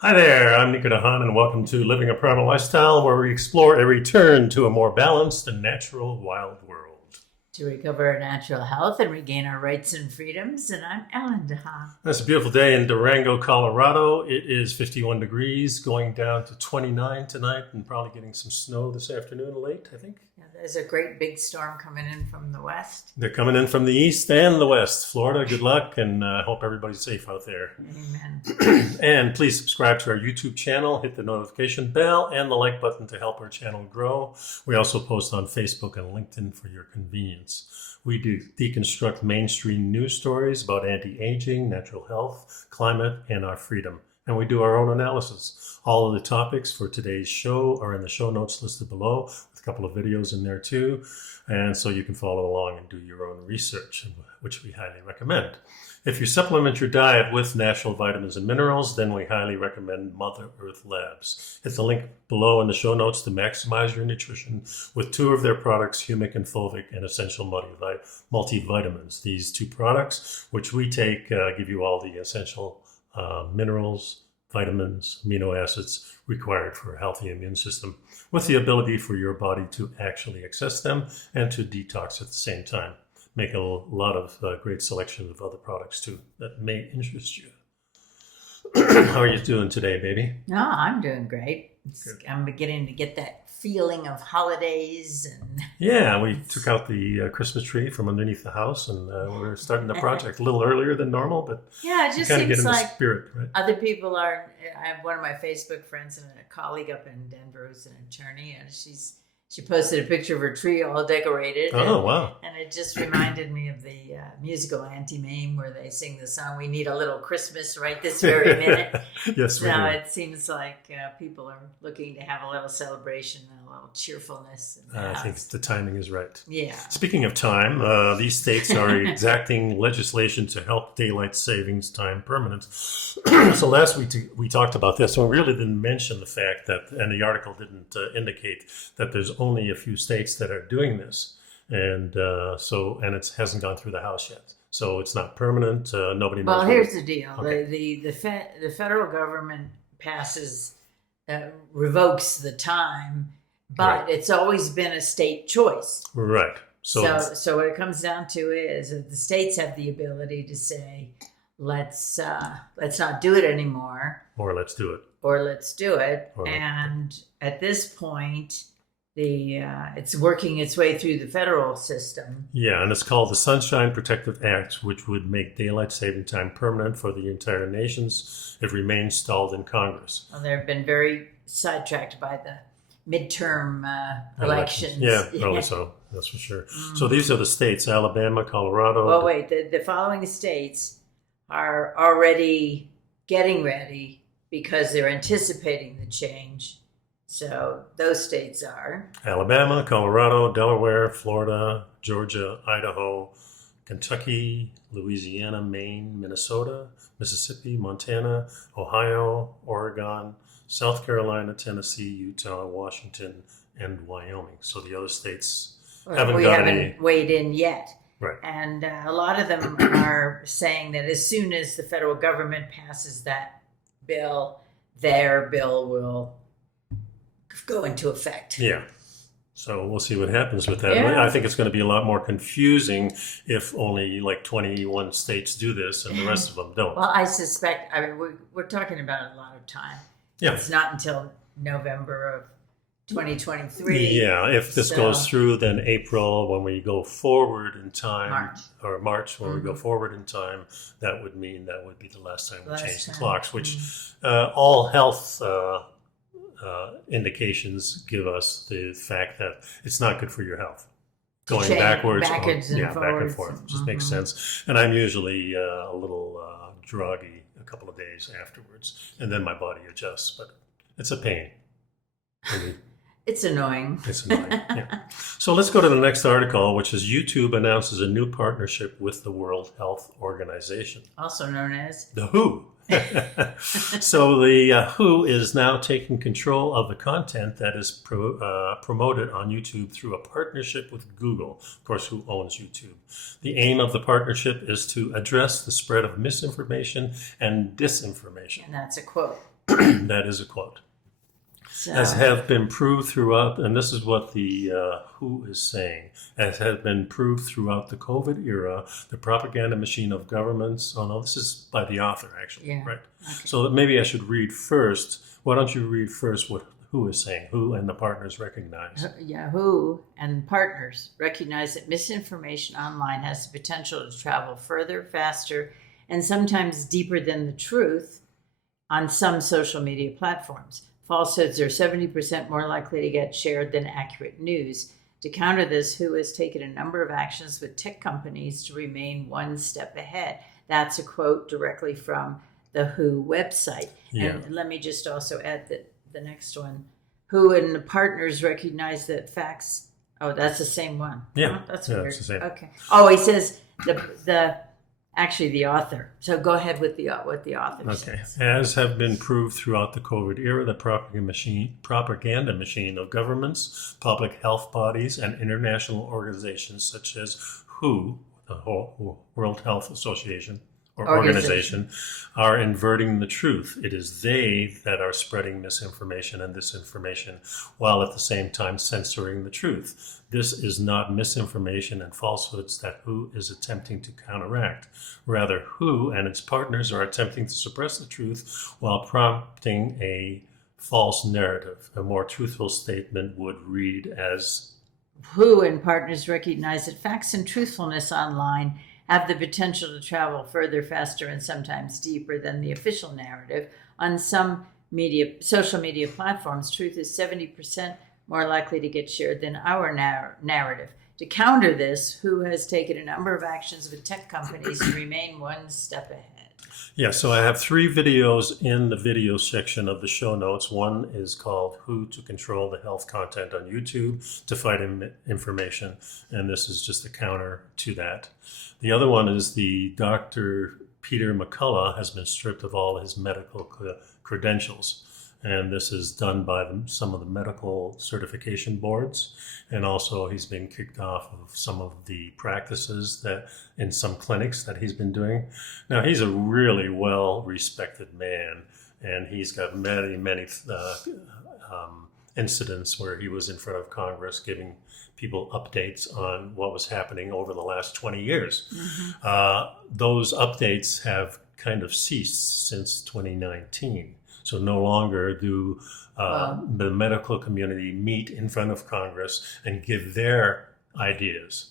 Hi there, I'm nicodehaan, and welcome to Living a Primal Lifestyle, where we explore a return to a more balanced and natural wild world. To recover our natural health and regain our rights and freedoms. And I'm Ellen DeHaan. It's a beautiful day in Durango, Colorado. It is 51 degrees, going down to 29 tonight, and probably getting some snow this afternoon late, I think. Yeah, there's a great big storm coming in from the west. They're coming in from the east and the west. Florida, good luck, and I hope everybody's safe out there. Amen. And please subscribe to our YouTube channel, hit the notification bell and the like button to help our channel grow. We also post on Facebook and LinkedIn for your convenience. We do deconstruct mainstream news stories about anti-aging, natural health, climate, and our freedom. And we do our own analysis. All of the topics for today's show are in the show notes listed below, with a couple of videos in there too. And so you can follow along and do your own research, which we highly recommend. If you supplement your diet with natural vitamins and minerals, then we highly recommend Mother Earth Labs. Hit the link below in the show notes to maximize your nutrition with two of their products, Humic and Fulvic, and essential multivitamins. These two products, which we take, give you all the essential minerals, vitamins, amino acids required for a healthy immune system, with the ability for your body to actually access them and to detox at the same time. Make a lot of great selections of other products too that may interest you. How are you doing today, baby? No, I'm doing great. I'm beginning to get that feeling of holidays. And yeah, we took out the Christmas tree from underneath the house, and we're starting the project a little earlier than normal, but yeah, it just kind of get seems in like the spirit, right? other people are. I have one of my Facebook friends and a colleague up in Denver who's an attorney, and she posted a picture of her tree all decorated. Oh, wow. And it just reminded me of the musical Anti-Mame where they sing the song, "We Need a Little Christmas Right This Very Minute." Yes, we Now do. it seems like people are looking to have a little celebration, a little cheerfulness. I think the timing is right. Yeah. Speaking of time, these states are exacting legislation to help daylight savings time permanence. So last week we talked about this, and we really didn't mention the fact that, and the article didn't indicate that there's only a few states that are doing this, and it hasn't gone through the House yet. So it's not permanent. Nobody knows. Well, here's the deal: Okay. the federal government revokes the time, but Right. it's always been a state choice. Right. So what it comes down to is that the states have the ability to say, let's not do it anymore, or let's do it. or let's do it. Or- And at this point, it's working its way through the federal system. Yeah, and it's called the Sunshine Protective Act, which would make daylight saving time permanent for the entire nations. It remains stalled in Congress. Well, they've been very sidetracked by the midterm elections. Yeah, probably so. That's for sure. So these are the states: Alabama, Colorado. Well, wait, the following states are already getting ready because they're anticipating the change. So those states are Alabama, Colorado, Delaware, Florida, Georgia, Idaho, Kentucky, Louisiana, Maine, Minnesota, Mississippi, Montana, Ohio, Oregon, South Carolina, Tennessee, Utah, Washington, and Wyoming. So the other states haven't weighed in yet. Right. And a lot of them are saying that as soon as the federal government passes that bill, their bill will go into effect. Yeah. So we'll see what happens with that. Yeah. I think it's going to be a lot more confusing if only like 21 states do this and the rest of them don't. Well, I suspect, we're talking about a lot of time. Yeah. It's not until November of 2023. Yeah, if this goes through, then April, when we go forward in time, or March, when we go forward in time, that would mean that would be the last time we change the clocks, which all health indications give us the fact that it's not good for your health. Going backwards and back and forwards. forth. Just makes sense. And I'm usually a little groggy a couple of days afterwards, and then my body adjusts, but it's a pain. It's annoying. It's annoying. Yeah. So let's go to the next article, which is YouTube announces a new partnership with the World Health Organization. Also known as the WHO. So the WHO is now taking control of the content that is promoted on YouTube through a partnership with Google, of course, who owns YouTube. The aim of the partnership is to address the spread of misinformation and disinformation. And that's a quote. That is a quote. So, As have been proved throughout, and this is what the WHO is saying, as has been proved throughout the COVID era, the propaganda machine of governments. Oh no, this is by the author actually, yeah. right? Okay. So maybe I should read first. Why don't you read first what WHO is saying? WHO and the partners recognize. Yeah, WHO and partners recognize that misinformation online has the potential to travel further, faster, and sometimes deeper than the truth on some social media platforms. Falsehoods are 70% more likely to get shared than accurate news. To counter this, WHO has taken a number of actions with tech companies to remain one step ahead. That's a quote directly from the WHO website. Yeah. And let me just also add that the next one, WHO and the partners recognize that facts. Oh, that's the same one. Yeah. Oh, that's Yeah, weird. it's the same. Okay. Oh, he says the author. So go ahead with what the author Okay. says. As have been proved throughout the COVID era, the propaganda machine of governments, public health bodies, and international organizations such as WHO, the World Health Association, or organization, are inverting the truth. It is they that are spreading misinformation and disinformation, while at the same time censoring the truth. This is not misinformation and falsehoods that WHO is attempting to counteract. Rather, WHO and its partners are attempting to suppress the truth while prompting a false narrative. A more truthful statement would read as WHO and partners recognize that facts and truthfulness online have the potential to travel further, faster, and sometimes deeper than the official narrative. On some social media platforms, truth is 70% more likely to get shared than our narrative. To counter this, WHO has taken a number of actions with tech companies to remain one step ahead. Yeah, so I have 3 videos in the video section of the show notes. One is called Who to Control the Health Content on YouTube to Fight Information, and this is just a counter to that. The other one is the Dr. Peter McCullough has been stripped of all his medical credentials, and this is done by some of the medical certification boards, and also he's been kicked off of some of the practices that in some clinics that he's been doing. Now he's a really well respected man, and he's got many incidents where he was in front of Congress giving people updates on what was happening over the last 20 years. Those updates have kind of ceased since 2019. So no longer do the medical community meet in front of Congress and give their ideas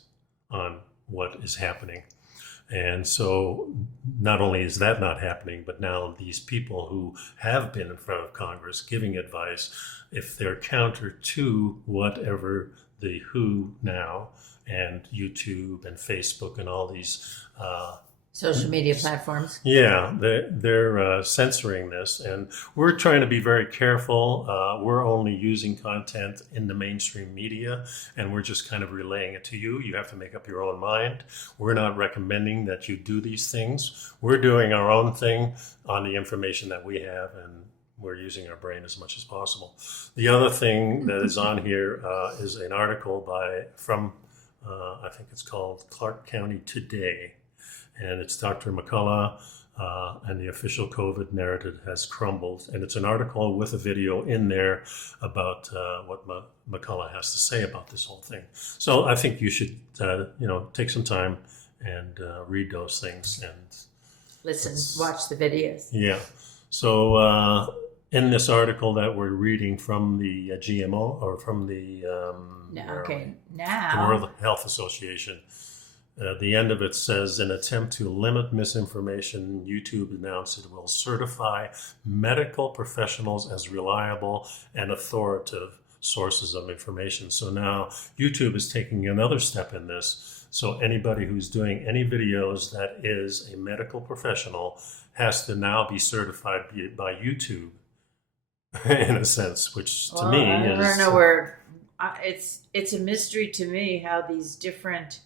on what is happening. And so not only is that not happening, but now these people who have been in front of Congress giving advice, if they're counter to whatever the WHO now and YouTube and Facebook and all these social media platforms. Yeah, they're censoring this, and we're trying to be very careful. We're only using content in the mainstream media, and we're just kind of relaying it to you. You have to make up your own mind. We're not recommending that you do these things. We're doing our own thing on the information that we have, and we're using our brain as much as possible. The other thing that is on here is an article from I think it's called Clark County Today. And it's Dr. McCullough, and the official COVID narrative has crumbled. And it's an article with a video in there about what McCullough has to say about this whole thing. So I think you should, take some time and read those things and listen, watch the videos. Yeah. So in this article that we're reading from the GMO or from the World Health Association. The end of it says, in an attempt to limit misinformation, YouTube announced it will certify medical professionals as reliable and authoritative sources of information. So now YouTube is taking another step in this. So anybody who's doing any videos that is a medical professional has to now be certified by YouTube, in a sense, which to me is... I don't know where... It's a mystery to me how these different...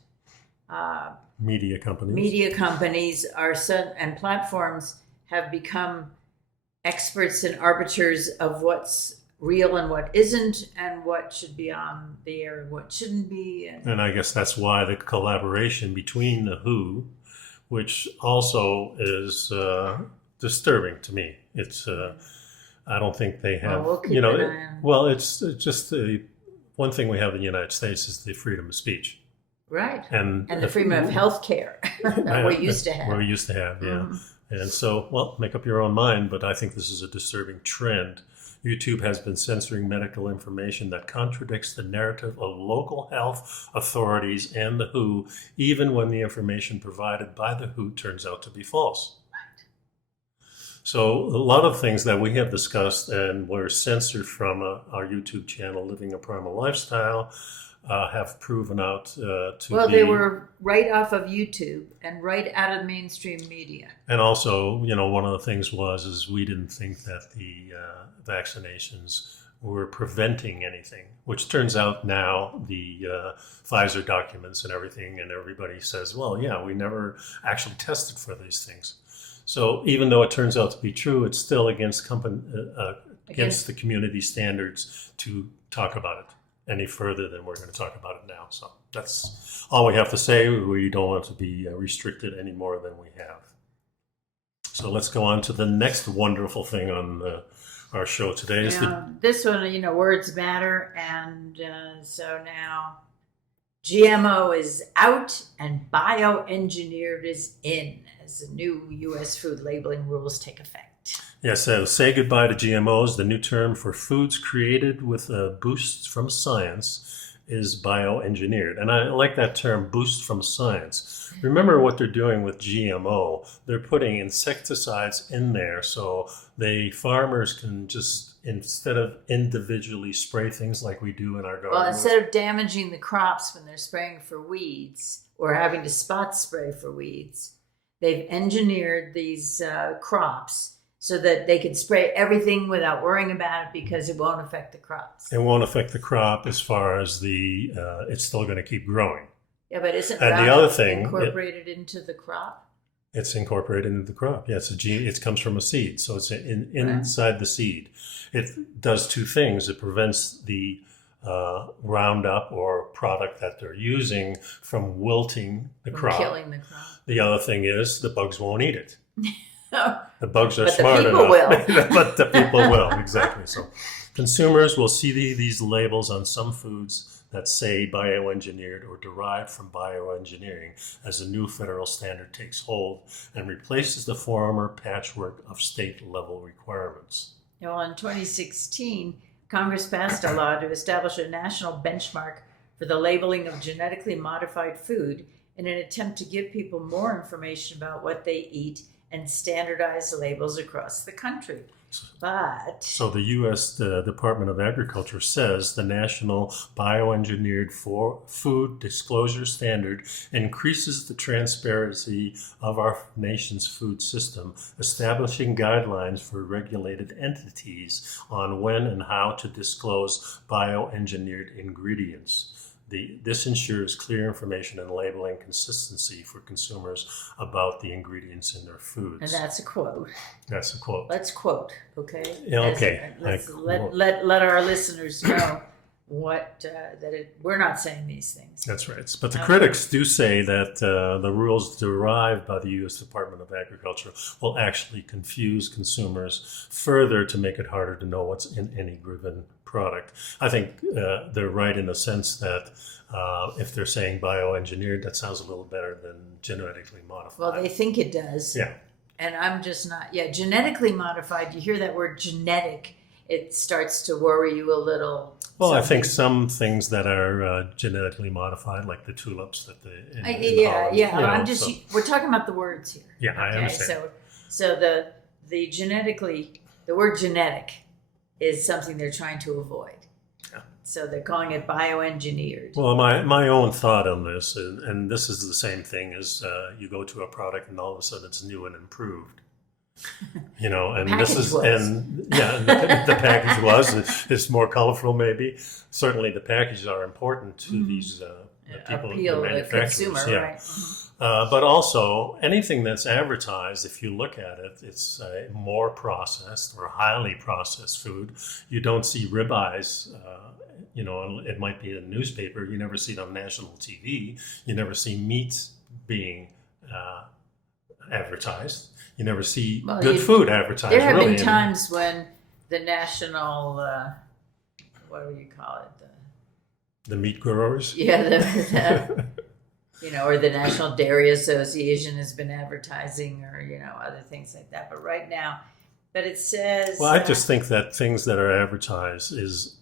media companies and platforms have become experts and arbiters of what's real and what isn't, and what should be on the air and what shouldn't be. And I guess that's why the collaboration between the WHO, which also is disturbing to me. It's I don't think they have. We'll keep you know, an eye on. well, it's just the one thing we have in the United States is the freedom of speech, Right. and the freedom of health care that we used to have. What we used to have, yeah. And so, well, make up your own mind, but I think this is a disturbing trend. YouTube has been censoring medical information that contradicts the narrative of local health authorities and the WHO, even when the information provided by the WHO turns out to be false. Right. So a lot of things that we have discussed and were censored from our YouTube channel, Living a Primal Lifestyle, have proven out to Well, be... they were right off of YouTube and right out of mainstream media. And also, you know, one of the things is we didn't think that the vaccinations were preventing anything, which turns out now the Pfizer documents and everything, and everybody says, well, yeah, we never actually tested for these things. So even though it turns out to be true, it's still against the community standards to talk about it any further than we're going to talk about it now. So that's all we have to say. We don't want to be restricted any more than we have. So let's go on to the next wonderful thing on our show today. This one, you know, words matter. And so now GMO is out and bioengineered is in as the new U.S. food labeling rules take effect. Yeah, so say goodbye to GMOs. The new term for foods created with boosts from science is bioengineered. And I like that term, boost from science. Remember what they're doing with GMO. They're putting insecticides in there so farmers can just, instead of individually spray things like we do in our garden. Well, instead of damaging the crops when they're spraying for weeds or having to spot spray for weeds, they've engineered these crops so that they can spray everything without worrying about it because it won't affect the crops. It won't affect the crop as far as it's still going to keep growing. Yeah, but isn't and the other thing, incorporated into the crop? It's incorporated into the crop. Yeah, it comes from a seed, so it's inside the seed. It does two things. It prevents the Roundup or product that they're using from wilting the crop. Killing the crop. The other thing is the bugs won't eat it. No. The bugs are But smart the people enough. will. But the people will, exactly. So consumers will see these labels on some foods that say bioengineered or derived from bioengineering as a new federal standard takes hold and replaces the former patchwork of state-level requirements. Well, in 2016, Congress passed a law to establish a national benchmark for the labeling of genetically modified food in an attempt to give people more information about what they eat and standardize labels across the country. But so the U.S. Department of Agriculture says the National Bioengineered Food Disclosure Standard increases the transparency of our nation's food system, establishing guidelines for regulated entities on when and how to disclose bioengineered ingredients. This ensures clear information and labeling consistency for consumers about the ingredients in their foods. And that's a quote. That's a quote. Let's quote, okay? Yeah, okay. Let our listeners know we're not saying these things. That's right. But the critics do say that the rules derived by the U.S. Department of Agriculture will actually confuse consumers further to make it harder to know what's in any given product. I think they're right in the sense that if they're saying bioengineered, that sounds a little better than genetically modified. Well, they think it does. Yeah. And I'm just not. Yeah, genetically modified, you hear that word genetic, it starts to worry you a little. Well, I think some things that are genetically modified, like the tulips that we're talking about the words here. Yeah, I understand. So the word genetic is something they're trying to avoid. Yeah. So they're calling it bioengineered. Well, my own thought on this, and this is the same thing as you go to a product and all of a sudden it's new and improved. You know, and this is, and yeah, the package was. It's more colorful, maybe. Certainly, the packages are important to these people, the manufacturers. The consumer, right? Mm-hmm. But also, anything that's advertised, if you look at it, it's more processed or highly processed food. You don't see ribeyes. You know, it might be in a newspaper. You never see it on national TV. You never see meat being advertised. You never see good food advertised. There have been times when the national, what do you call it? The meat growers? Yeah, or the National Dairy Association has been advertising, or other things like that. But right now, it says. Well, I just think that things that are advertised is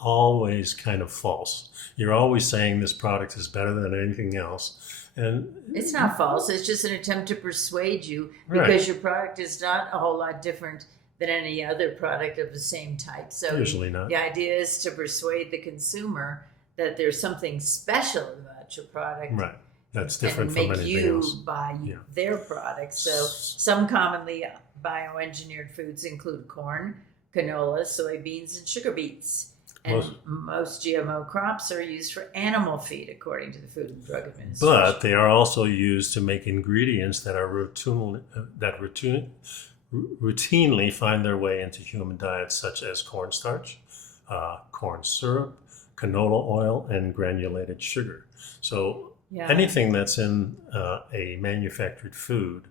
always kind of false. You're always saying this product is better than anything else, and it's not false. It's just an attempt to persuade you because your product is not a whole lot different than any other product of the same type. So usually not. The idea is to persuade the consumer that there's something special about your product. Right. That's different from anything else. And make you buy their product. So some commonly bioengineered foods include corn, canola, soybeans, and sugar beets. And most GMO crops are used for animal feed, according to the Food and Drug Administration. But they are also used to make ingredients that are routinely find their way into human diets, such as cornstarch, corn syrup, canola oil, and granulated sugar. So anything that's in a manufactured food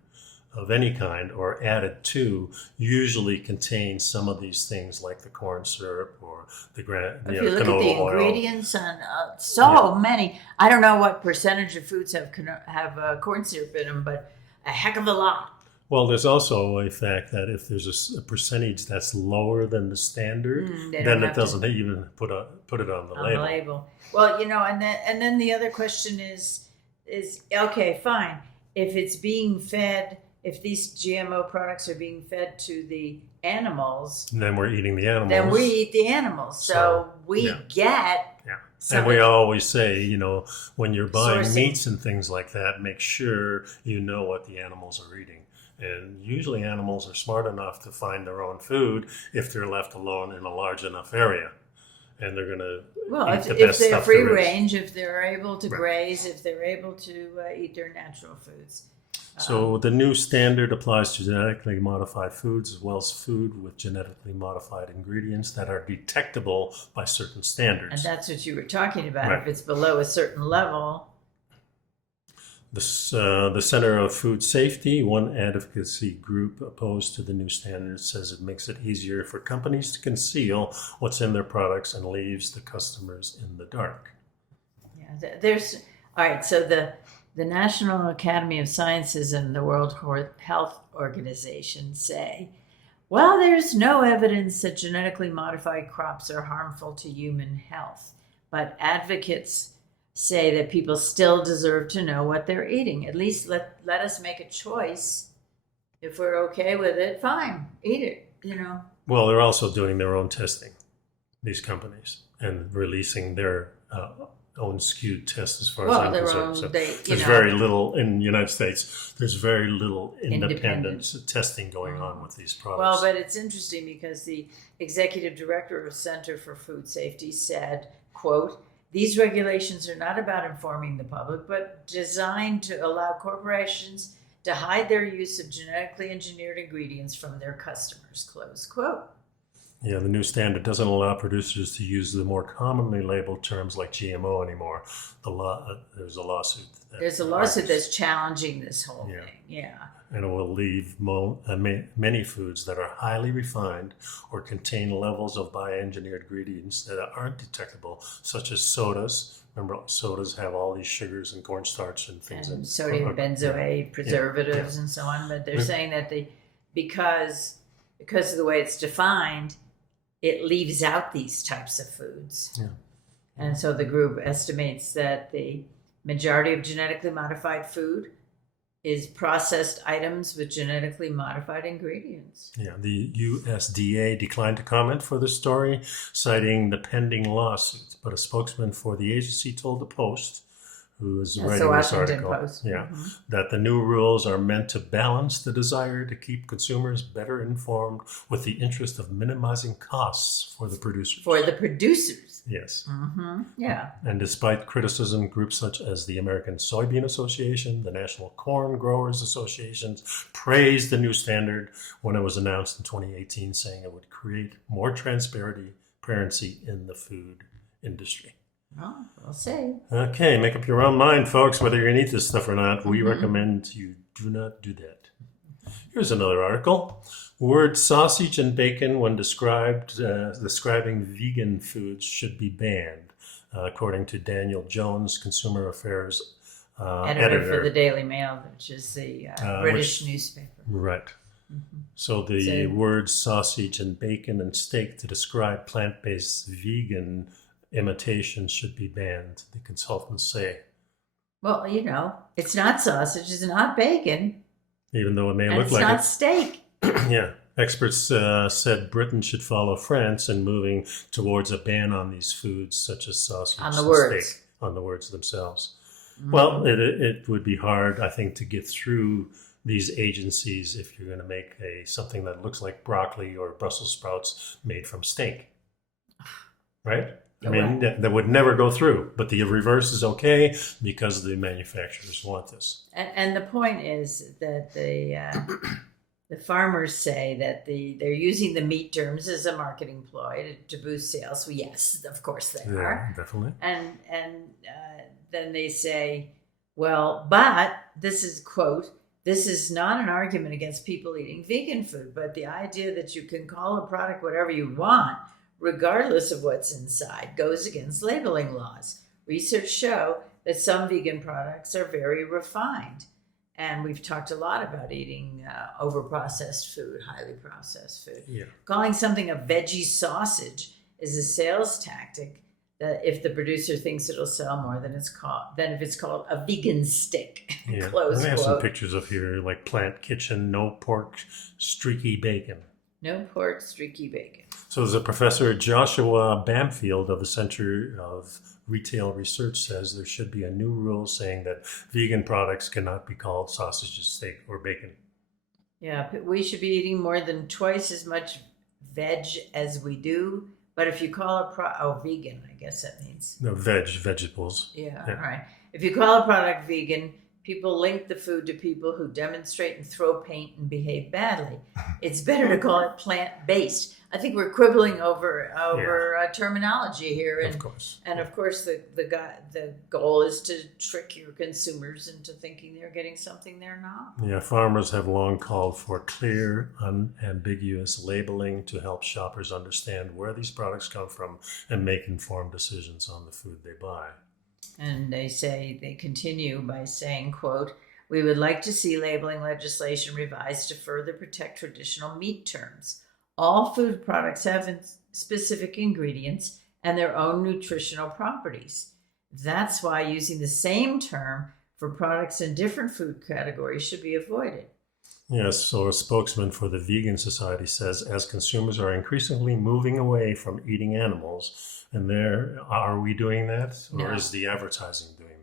of any kind or added to usually contains some of these things, like the corn syrup or the if you look canola at the oil. Ingredients on many, I don't know what percentage of foods have corn syrup in them, but a heck of a lot. Well, there's also a fact that if there's a percentage that's lower than the standard, then it doesn't even put it on the label. Well, and then the other question is okay, fine. If it's being fed, if these GMO products are being fed to the animals, and then we're eating the animals. Then we eat the animals. So we get. Yeah. And we always say, when you're buying sourcing. Meats and things like that, make sure you know what the animals are eating. And usually animals are smart enough to find their own food if they're left alone in a large enough area. And they're going to eat the best if they're stuff free there is. range, if they're able to graze, if they're able to eat their natural foods. So the new standard applies to genetically modified foods as well as food with genetically modified ingredients that are detectable by certain standards. And that's what you were talking about. Right. If it's below a certain level. The Center of Food Safety, one advocacy group opposed to the new standards, says it makes it easier for companies to conceal what's in their products and leaves the customers in the dark. Yeah, all right. So the National Academy of Sciences and the World Health Organization say, well, there's no evidence that genetically modified crops are harmful to human health, but advocates say that people still deserve to know what they're eating. At least let us make a choice. If we're okay with it, fine, eat it, Well, they're also doing their own testing, these companies, and releasing their own skewed tests as far as I'm concerned. So there's very little in the United States. There's very little independent testing going on with these products. Well, but it's interesting because the executive director of Center for Food Safety said, quote, "These regulations are not about informing the public, but designed to allow corporations to hide their use of genetically engineered ingredients from their customers," close quote. Yeah, the new standard doesn't allow producers to use the more commonly labeled terms like GMO anymore. There's a lawsuit. There's a lawsuit that's challenging this whole thing. Yeah. And it will leave many foods that are highly refined or contain levels of bioengineered ingredients that aren't detectable, such as sodas. Remember, sodas have all these sugars and cornstarch and things. And sodium benzoate, preservatives, and so on. But they're saying that because of the way it's defined, it leaves out these types of foods. Yeah. And so the group estimates that the majority of genetically modified food is processed items with genetically modified ingredients. Yeah, the USDA declined to comment for the story, citing the pending lawsuit. But a spokesman for the agency told the Post, who is writing this article, that the new rules are meant to balance the desire to keep consumers better informed with the interest of minimizing costs for the producers. For the producers. Yes. Mm-hmm. Yeah. And despite criticism, groups such as the American Soybean Association, the National Corn Growers Associations praised the new standard when it was announced in 2018, saying it would create more transparency in the food industry. Oh, we'll see. Okay, make up your own mind, folks, whether you're going to eat this stuff or not. We recommend you do not do that. Here's another article. Word sausage and bacon, when describing vegan foods, should be banned, according to Daniel Jones, Consumer Affairs editor for the Daily Mail, which is the British newspaper. Right. Mm-hmm. So the words sausage and bacon and steak to describe plant-based vegan imitations should be banned, the consultants say. Well, it's not sausage, it's not bacon. Even though it may and look like it's not steak. Yeah. Experts said Britain should follow France in moving towards a ban on these foods, such as sausage and steak, on the words themselves. Mm-hmm. Well, it would be hard, I think, to get through these agencies if you're going to make something that looks like broccoli or Brussels sprouts made from steak. Right? I mean, that would never go through, but the reverse is okay because the manufacturers want this. And the point is that the farmers say that they're using the meat terms as a marketing ploy to boost sales. Well, yes, of course they are. Definitely. And then they say, well, but this is, quote, this is not an argument against people eating vegan food, but the idea that you can call a product whatever you want, regardless of what's inside, goes against labeling laws. Research show that some vegan products are very refined. And we've talked a lot about eating over-processed food, highly processed food. Yeah. Calling something a veggie sausage is a sales tactic that if the producer thinks it'll sell more than if it's called a vegan stick. Yeah. Close I have quote. some pictures of here, like Plant Kitchen, no pork, streaky bacon. No pork, streaky bacon. So there's a Professor Joshua Bamfield of the Center of Retail Research says there should be a new rule saying that vegan products cannot be called sausage, steak, or bacon. Yeah, we should be eating more than twice as much veg as we do. But if you call vegan, I guess that means. No, vegetables. Yeah, right. If you call a product vegan, people link the food to people who demonstrate and throw paint and behave badly. It's better to call it plant-based. I think we're quibbling over terminology here, and of course, the goal is to trick your consumers into thinking they're getting something they're not. Yeah, farmers have long called for clear, unambiguous labeling to help shoppers understand where these products come from and make informed decisions on the food they buy. And they continue by saying, quote, we would like to see labeling legislation revised to further protect traditional meat terms. All food products have specific ingredients and their own nutritional properties. That's why using the same term for products in different food categories should be avoided. Yes, so a spokesman for the Vegan Society says, as consumers are increasingly moving away from eating animals, and are we doing that? Or is the advertising doing that?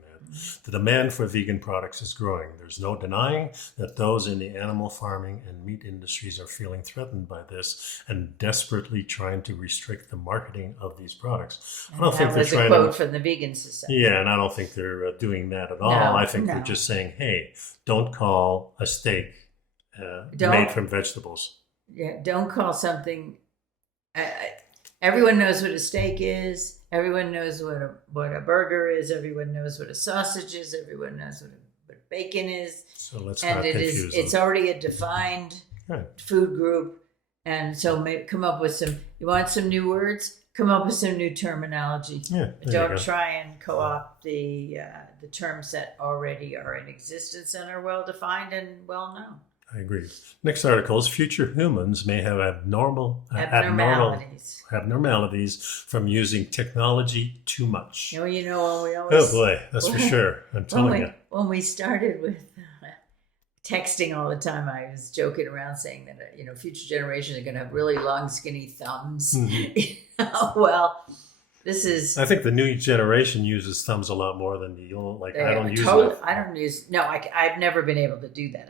The demand for vegan products is growing. There's no denying that those in the animal farming and meat industries are feeling threatened by this and desperately trying to restrict the marketing of these products. I don't think they're trying to. That was a quote from the Vegan Society. Yeah, and I don't think they're doing that at all. I think they're just saying, hey, don't call a steak made from vegetables. Yeah, don't call something. Everyone knows what a steak is. Everyone knows what a burger is. Everyone knows what a sausage is. Everyone knows what bacon is. So let's not confuse them. It's already a defined food group. And so come up with some. You want some new words? Come up with some new terminology. Yeah, don't try and co-opt the terms that already are in existence and are well defined and well known. I agree. Next article is future humans may have abnormalities from using technology too much. When we always. Oh boy, that's for sure. I'm telling you. When we started with texting all the time, I was joking around saying that future generations are going to have really long, skinny thumbs. Mm-hmm. Well. This is. I think the new generation uses thumbs a lot more than the old. I don't use it. I don't use. No, I've never been able to do that.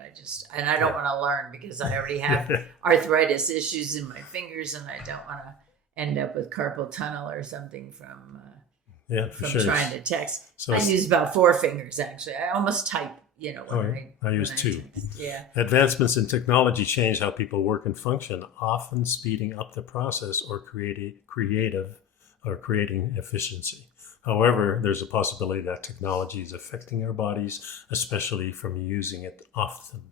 I don't want to learn because I already have arthritis issues in my fingers, and I don't want to end up with carpal tunnel or something from trying to text. So I use about 4 fingers actually. I almost type. I use 2. Yeah. Advancements in technology change how people work and function, often speeding up the process or creating efficiency. However, there's a possibility that technology is affecting our bodies, especially from using it often.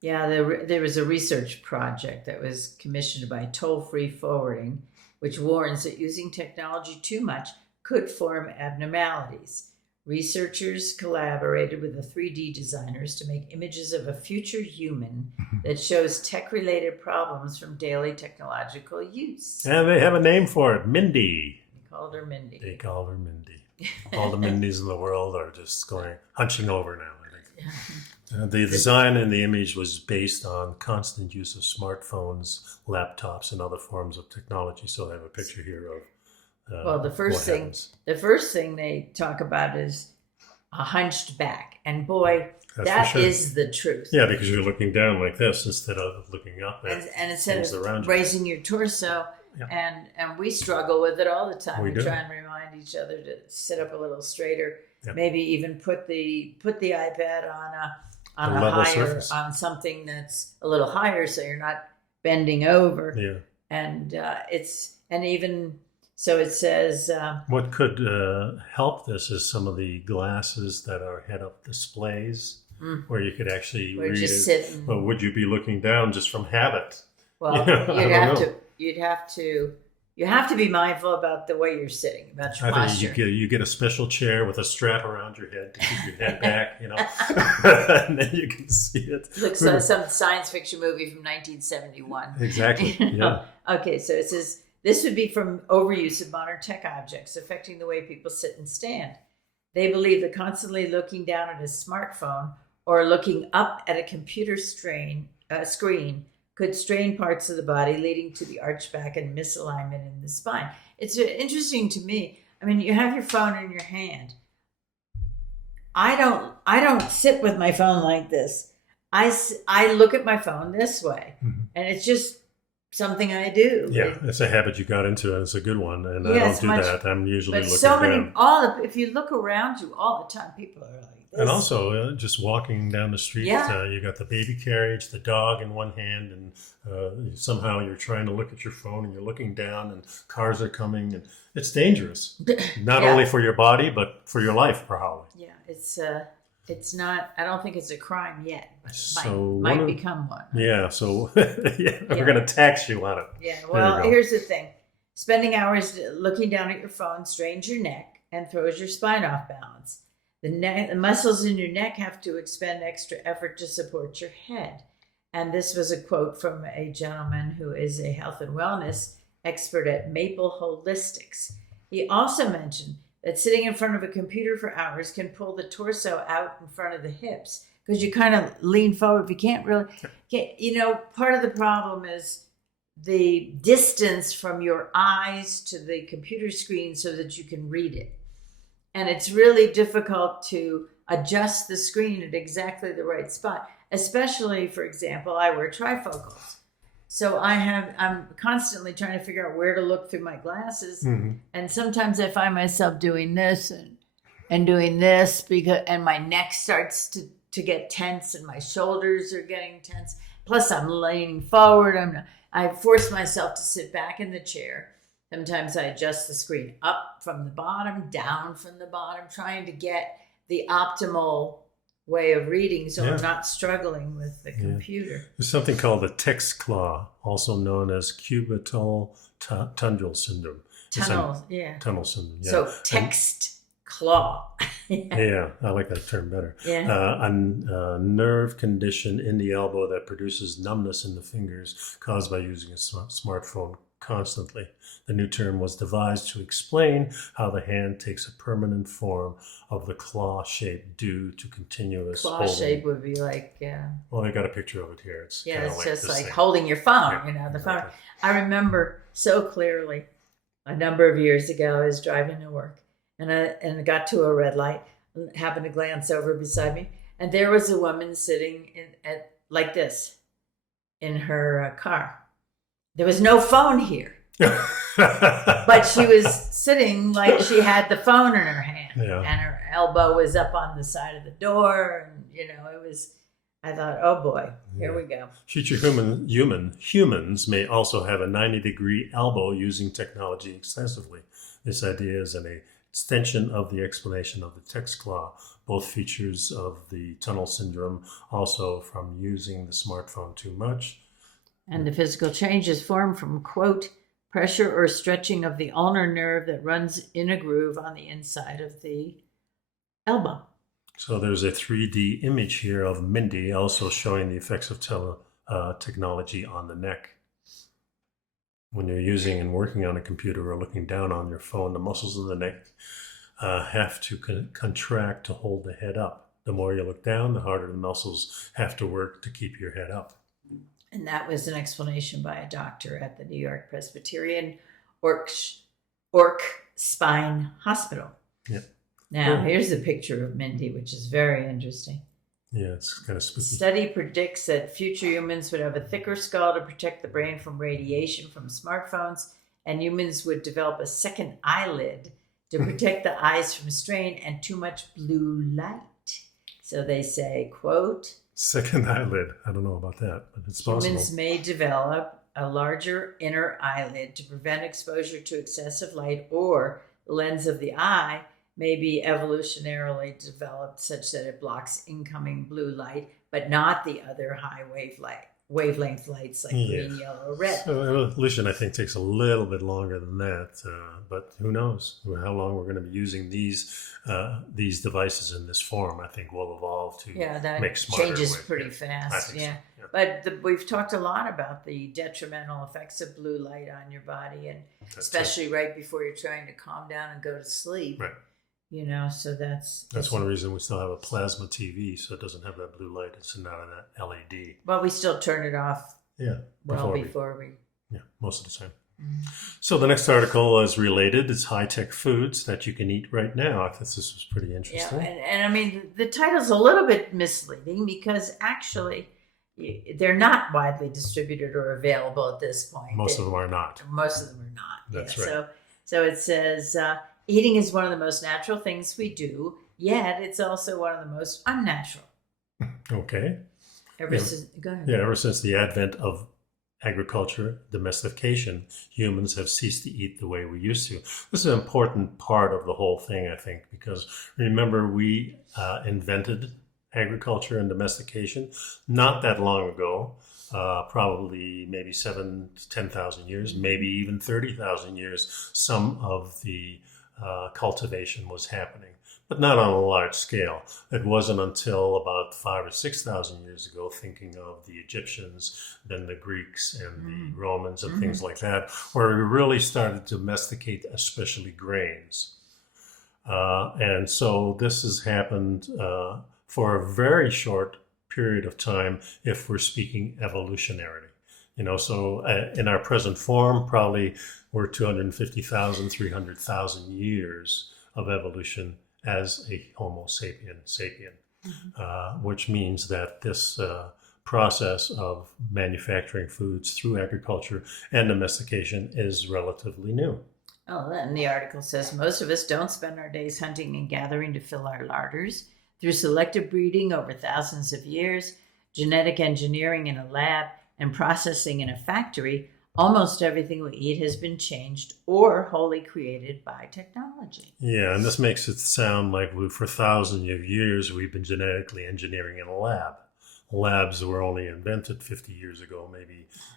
Yeah, there was a research project that was commissioned by Toll-Free Forwarding, which warns that using technology too much could form abnormalities. Researchers collaborated with the 3D designers to make images of a future human that shows tech-related problems from daily technological use. And they have a name for it, Mindy. They called her Mindy. They call her Mindy. All the Mindys in the world are just hunching over now, I think. Yeah. The design in the image was based on constant use of smartphones, laptops, and other forms of technology. So I have a picture here of Well, the first thing they talk about is a hunched back, and boy, that is the truth. Yeah, because you're looking down like this instead of looking up and instead of raising your torso. Yeah. And we struggle with it all the time. We try and remind each other to sit up a little straighter. Yeah. Maybe even put the iPad on a higher surface. On something that's a little higher, so you're not bending over. Yeah. And so it says. What could help this is some of the glasses that are head-up displays, where you could actually read just it. But would you be looking down just from habit? Well, you have to be mindful about the way you're sitting, about your posture. You get a special chair with a strap around your head to keep your head back, and then you can see it. Looks like some science fiction movie from 1971. Exactly. Yeah. Okay, so it says this would be from overuse of modern tech objects affecting the way people sit and stand. They believe that constantly looking down at a smartphone or looking up at a computer screen could strain parts of the body, leading to the arched back and misalignment in the spine. It's interesting to me. I mean, you have your phone in your hand. I don't sit with my phone like this. I look at my phone this way, and it's just something I do. Yeah, it's a habit you got into, and it's a good one. And I don't do that. I'm usually looking down. If you look around you all the time, people are like this. And also, just walking down the street, you got the baby carriage, the dog in one hand, and somehow you're trying to look at your phone, and you're looking down, and cars are coming, and it's dangerous. Not only for your body, but for your life, probably. Yeah, it's not. I don't think it's a crime yet, but might become one. Yeah. So we're going to tax you on it. Yeah. Well, here's the thing: spending hours looking down at your phone strains your neck and throws your spine off balance. The muscles in your neck have to expend extra effort to support your head. And this was a quote from a gentleman who is a health and wellness expert at Maple Holistics. He also mentioned that sitting in front of a computer for hours can pull the torso out in front of the hips because you kind of lean forward. You can't really part of the problem is the distance from your eyes to the computer screen so that you can read it. And it's really difficult to adjust the screen at exactly the right spot, especially, for example, I wear trifocals. So I'm constantly trying to figure out where to look through my glasses. Mm-hmm. And sometimes I find myself doing this and doing this and my neck starts to get tense and my shoulders are getting tense. Plus I'm leaning forward. I force myself to sit back in the chair. Sometimes I adjust the screen up from the bottom, down from the bottom, trying to get the optimal way of reading so I'm not struggling with the computer. There's something called the text claw, also known as cubital tunnel syndrome. Tunnel syndrome. Yeah. So text claw. Yeah, I like that term better. Yeah. A nerve condition in the elbow that produces numbness in the fingers caused by using a smartphone constantly. The new term was devised to explain how the hand takes a permanent form of the claw shape due to continuous claw holding. Shape would be like well, I got a picture of it here. It's just like holding your phone. The phone. I remember so clearly a number of years ago I was driving to work and I got to a red light and happened to glance over beside me and there was a woman sitting like this in her car. There was no phone here. But she was sitting like she had the phone in her hand and her elbow was up on the side of the door. And, it was, I thought, oh boy, here we go. Future humans may also have a 90-degree elbow using technology excessively. This idea is in a extension of the explanation of the text claw, both features of the tunnel syndrome, also from using the smartphone too much. And the physical changes form from, quote, pressure or stretching of the ulnar nerve that runs in a groove on the inside of the elbow. So there's a 3D image here of Mindy also showing the effects of technology on the neck. When you're using and working on a computer or looking down on your phone, the muscles of the neck have to contract to hold the head up. The more you look down, the harder the muscles have to work to keep your head up. And that was an explanation by a doctor at the New York Presbyterian Orc Spine Hospital. Yeah. Now, here's a picture of Mindy, which is very interesting. Yeah, it's kind of spooky. Study predicts that future humans would have a thicker skull to protect the brain from radiation from smartphones, and humans would develop a second eyelid to protect the eyes from strain and too much blue light. So they say, quote, second eyelid. I don't know about that, but it's possible. Humans may develop a larger inner eyelid to prevent exposure to excessive light, or the lens of the eye may be evolutionarily developed such that it blocks incoming blue light, but not the other high wavelength lights like green, yellow, or red. So evolution, I think, takes a little bit longer than that, but who knows how long we're going to be using these devices in this form. I think we'll evolve to make smarter. Changes pretty fast. So. Yeah. But we've talked a lot about the detrimental effects of blue light on your body, and especially right before you're trying to calm down and go to sleep. Right. You know, so that's one reason we still have a plasma TV, so it doesn't have that blue light. It's not an LED. Well, we still turn it off. Yeah. Before we. Yeah, most of the time. Mm-hmm. So the next article is related. It's high-tech foods that you can eat right now. I thought this was pretty interesting. Yeah, and I mean, the title's a little bit misleading because actually they're not widely distributed or available at this point. Most of them are not. Most of them are not. That's right. So it says, eating is one of the most natural things we do, yet it's also one of the most unnatural. Okay. Go ahead. Yeah, ever since the advent of agriculture, domestication, humans have ceased to eat the way we used to. This is an important part of the whole thing, I think, because remember, we invented agriculture and domestication not that long ago, probably maybe 7,000 to 10,000 years, maybe even 30,000 years. Some of the cultivation was happening, but not on a large scale. It wasn't until about 5,000 or 6,000 years ago, thinking of the Egyptians, then the Greeks and the Romans and things like that, where we really started to domesticate, especially grains. And so this has happened for a very short period of time if we're speaking evolutionarily. You know, so in our present form, probably we're 250,000, 300,000 years of evolution as a Homo sapien, which means that this process of manufacturing foods through agriculture and domestication is relatively new. Oh, and the article says most of us don't spend our days hunting and gathering to fill our larders. Through selective breeding over thousands of years, genetic engineering in a lab, and processing in a factory, almost everything we eat has been changed or wholly created by technology. Yeah, and this makes it sound like for thousands of years we've been genetically engineering in a lab. Labs were only invented 50 years ago,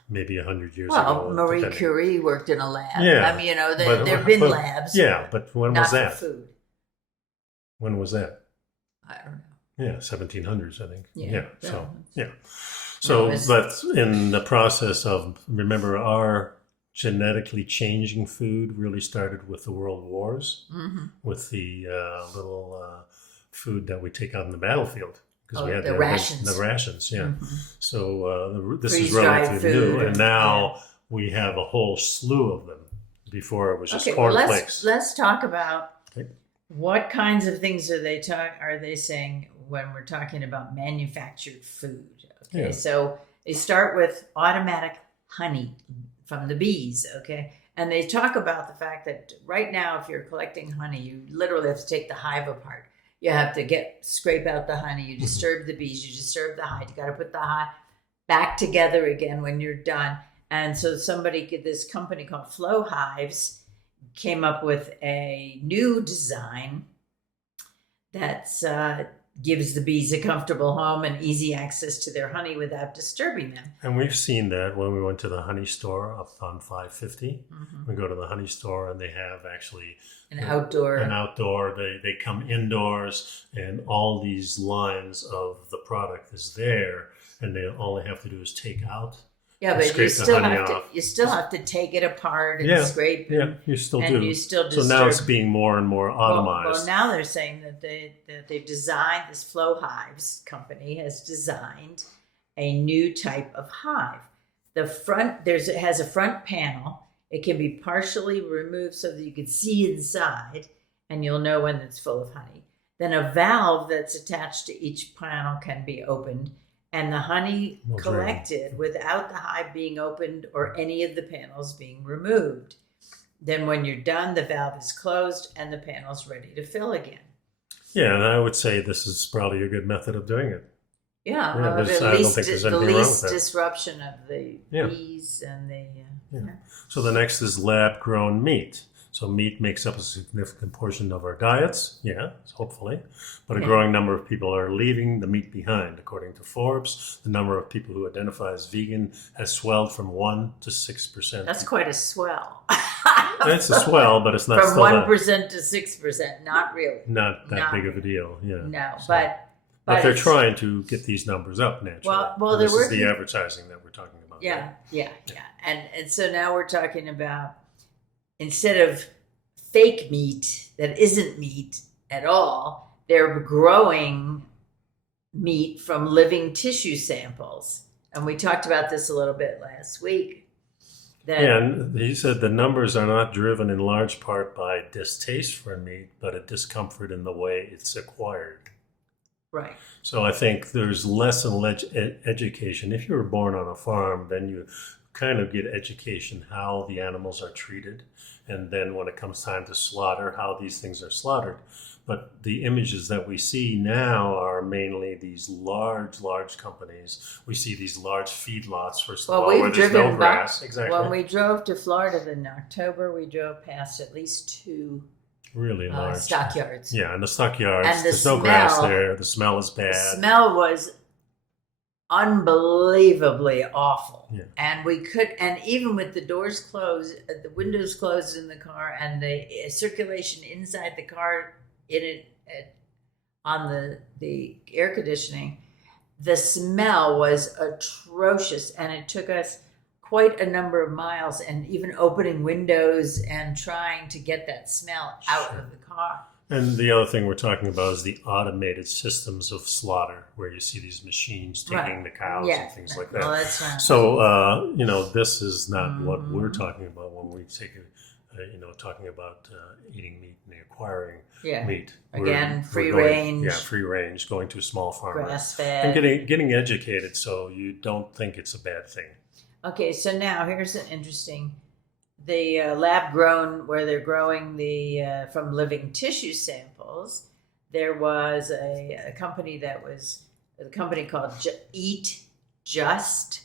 maybe 100 years ago. Well, Marie Curie worked in a lab. Yeah, I mean, you know, there have been labs. Yeah, but when was that? Not for food. When was that? I don't know. Yeah, 1700s, I think. Yeah. So but in the process of, remember, our genetically changing food really started with the world wars, with the little food that we take out in the battlefield. Because we had the rations. The rations, yeah. So this is relatively new, and now we have a whole slew of them. Before it was just cornflakes. Let's talk about what kinds of things are they saying when we're talking about manufactured food. Okay, so they start with automatic honey from the bees. Okay, and they talk about the fact that right now, if you're collecting honey, you literally have to take the hive apart. You have to scrape out the honey. You disturb the bees. You disturb the hive. You got to put the hive back together again when you're done. And so this company called Flow Hives came up with a new design that's gives the bees a comfortable home and easy access to their honey without disturbing them. And we've seen that when we went to the honey store up on 550. We go to the honey store and they have actually An outdoor. They come indoors, and all these lines of the product is there, and all they have to do is take out. Yeah, but you still have to take it apart and scrape it. Yeah, you still do. You still so now it's being more and more automized. Well, now they're saying that they've designed, this Flow Hives company has designed a new type of hive. The front it has a front panel. It can be partially removed so that you can see inside, and you'll know when it's full of honey. Then a valve that's attached to each panel can be opened, and the honey collected without the hive being opened or any of the panels being removed. Then when you're done, the valve is closed and the panel's ready to fill again. Yeah, and I would say this is probably a good method of doing it. Yeah, I don't think there's anything wrong with that. Disruption of the bees and the... So the next is lab-grown meat. So meat makes up a significant portion of our diets, hopefully. But a growing number of people are leaving the meat behind. According to Forbes, the number of people who identify as vegan has swelled from 1% to 6%. That's quite a swell. It's a swell, but it's not from 1% to 6%. Not really. Not that big of a deal. Yeah. No, so, but they're trying to get these numbers up naturally. Well, this is the advertising that we're talking about. Yeah, right? yeah. And so now we're talking about, instead of fake meat that isn't meat at all, they're growing meat from living tissue samples. And we talked about this a little bit last week. And he said the numbers are not driven in large part by distaste for meat, but a discomfort in the way it's acquired. Right. So I think there's less and less education. If you were born on a farm, then you kind of get education how the animals are treated, and then when it comes time to slaughter, how these things are slaughtered. But the images that we see now are mainly these large companies. We see these large feedlots, first of all, where there's no grass. Exactly. When we drove to Florida in October, we drove past at least 2 really large stockyards. Yeah, and the stockyards, and there's no grass there. The smell is bad. The smell was unbelievably awful. Yeah. And even with the doors closed, the windows closed in the car, and the circulation inside the car on the air conditioning, the smell was atrocious, and it took us quite a number of miles, and even opening windows and trying to get that smell out of the car. And the other thing we're talking about is the automated systems of slaughter, where you see these machines taking the cows and things like that. Well, that's right. So, this is not what we're talking about when we take talking about eating meat and acquiring meat. Again, free range. Yeah, free range, going to a small farmer. Grass-fed. And getting educated so you don't think it's a bad thing. Okay, so now here's an interesting... The lab grown, where they're growing from living tissue samples, there was a company called Eat Just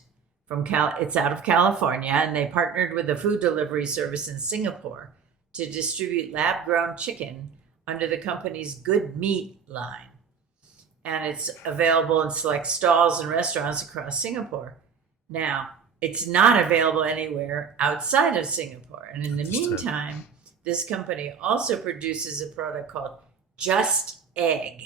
it's out of California, and they partnered with a food delivery service in Singapore to distribute lab grown chicken under the company's Good Meat line. And it's available in select stalls and restaurants across Singapore. Now, it's not available anywhere outside of Singapore. And in the meantime, this company also produces a product called Just Egg.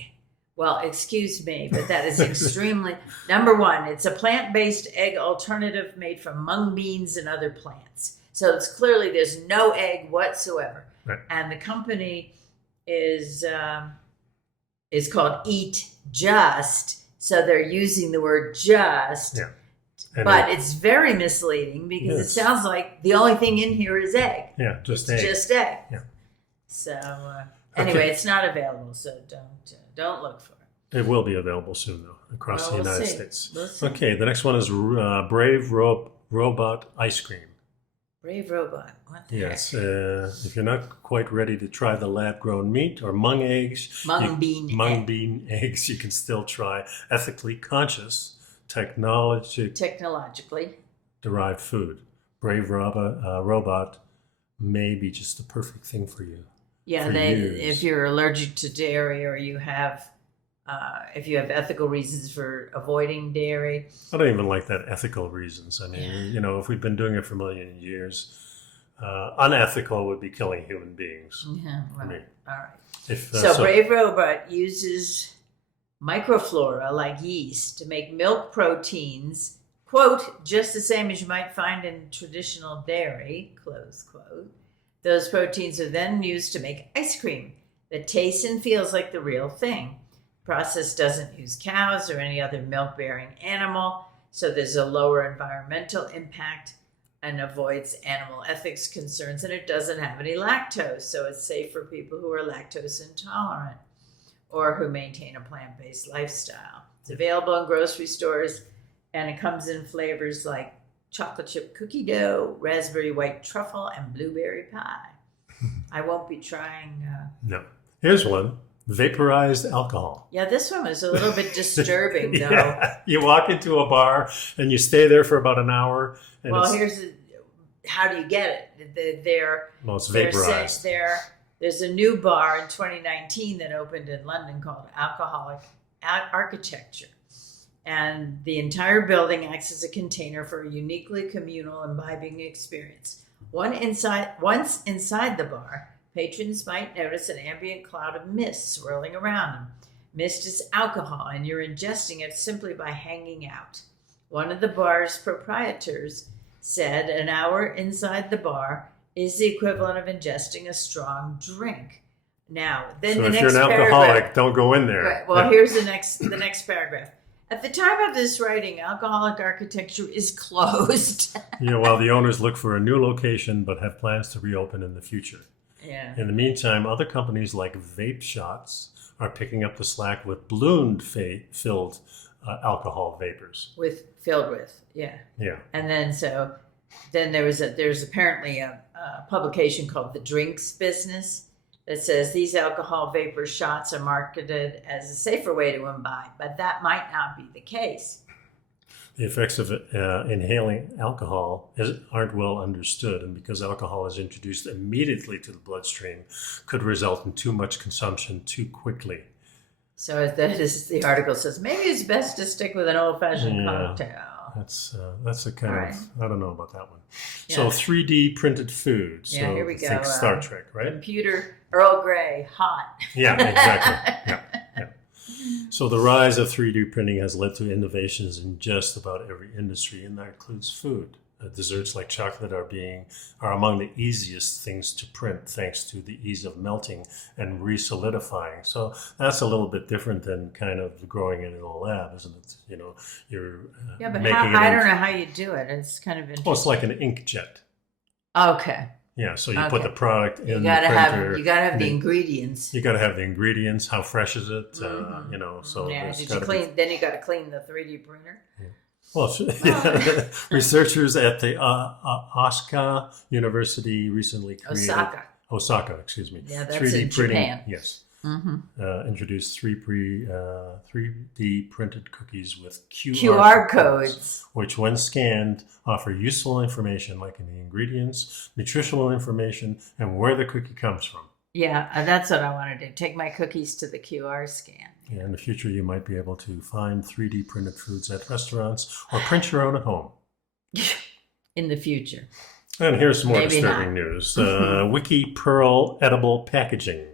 Well, excuse me, but that is extremely... Number one, it's a plant-based egg alternative made from mung beans and other plants. So it's clearly there's no egg whatsoever. Right. And the company is called Eat Just. So they're using the word just. Yeah. But it's very misleading because it sounds like the only thing in here is egg. Yeah, just egg. Just egg. Yeah. So anyway, it's not available, so don't look for it. It will be available soon, though, across the United States. We'll see. Okay, the next one is Brave Robot Ice Cream. Brave Robot. What the heck? Yes. If you're not quite ready to try the lab-grown meat or mung bean eggs, you can still try ethically conscious technologically derived food. Brave Robot may be just the perfect thing for you. Yeah, if you're allergic to dairy, or you have, if you have ethical reasons for avoiding dairy. I don't even like that ethical reasons. I mean, if we've been doing it for a million years, unethical would be killing human beings. Yeah, right. I mean, all right. So Brave Robot uses microflora like yeast to make milk proteins, quote, just the same as you might find in traditional dairy, close quote. Those proteins are then used to make ice cream that tastes and feels like the real thing. The process doesn't use cows or any other milk-bearing animal, so there's a lower environmental impact and avoids animal ethics concerns, and it doesn't have any lactose, so it's safe for people who are lactose intolerant or who maintain a plant-based lifestyle. It's available in grocery stores, and it comes in flavors like chocolate chip cookie dough, raspberry white truffle, and blueberry pie. I won't be trying. No. Here's one. Vaporized alcohol. Yeah, this one was a little bit disturbing, though. Yeah. You walk into a bar and you stay there for about an hour. And well, how do you get it? It's vaporized. There's a new bar in 2019 that opened in London called Alcoholic Architecture. And the entire building acts as a container for a uniquely communal imbibing experience. Once inside the bar, patrons might notice an ambient cloud of mist swirling around them. Mist is alcohol, and you're ingesting it simply by hanging out. One of the bar's proprietors said an hour inside the bar is the equivalent of ingesting a strong drink. Now, then so the if next you're an alcoholic, don't go in there. Right, well, here's the next paragraph. At the time of this writing, Alcoholic Architecture is closed. While the owners look for a new location but have plans to reopen in the future. Yeah. In the meantime, other companies like Vape Shots are picking up the slack with balloon-filled alcohol vapors. Filled with, yeah. Yeah. And then there's apparently a publication called The Drinks Business that says these alcohol vapor shots are marketed as a safer way to imbibe, but that might not be the case. The effects of inhaling alcohol aren't well understood, and because alcohol is introduced immediately to the bloodstream, could result in too much consumption too quickly. So the article says, maybe it's best to stick with an old-fashioned cocktail. That's a kind of, I don't know about that one. Yeah. So 3D printed food. So here we go. Think Star Trek, right? Computer, Earl Grey, hot. Yeah, exactly. Yeah. So the rise of 3D printing has led to innovations in just about every industry, and that includes food. Desserts like chocolate are among the easiest things to print, thanks to the ease of melting and re-solidifying. So that's a little bit different than kind of growing it in a lab, isn't it? You're but making I don't know how you do it. It's kind of interesting. Well, it's like an inkjet. Okay. Yeah, so you put the product in the printer. You gotta have the ingredients. You gotta have the ingredients. How fresh is it? So yeah. Did you clean? Then you got to clean the 3D printer. Yeah. Well, researchers at the Osaka University recently created Osaka, excuse me. Yeah, that's 3D in printing. Japan. Yes. Introduced 3D printed cookies with QR codes, which, when scanned, offer useful information like in the ingredients, nutritional information, and where the cookie comes from. Yeah, that's what I want to do. Take my cookies to the QR scan. Yeah, in the future, you might be able to find 3D printed foods at restaurants or print your own at home. In the future. And here's some more disturbing news. Wiki Pearl edible packaging.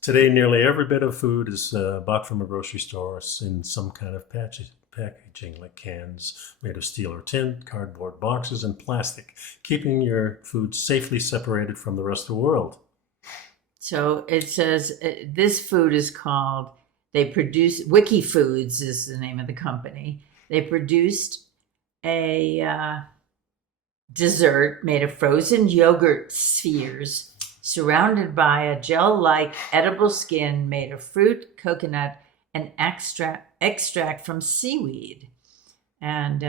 Today, nearly every bit of food is bought from a grocery store in some kind of packaging, like cans made of steel or tin, cardboard boxes, and plastic, keeping your food safely separated from the rest of the world. So it says this food is called, Wiki Foods is the name of the company. They produced a dessert made of frozen yogurt spheres surrounded by a gel-like edible skin made of fruit, coconut, and extract from seaweed. And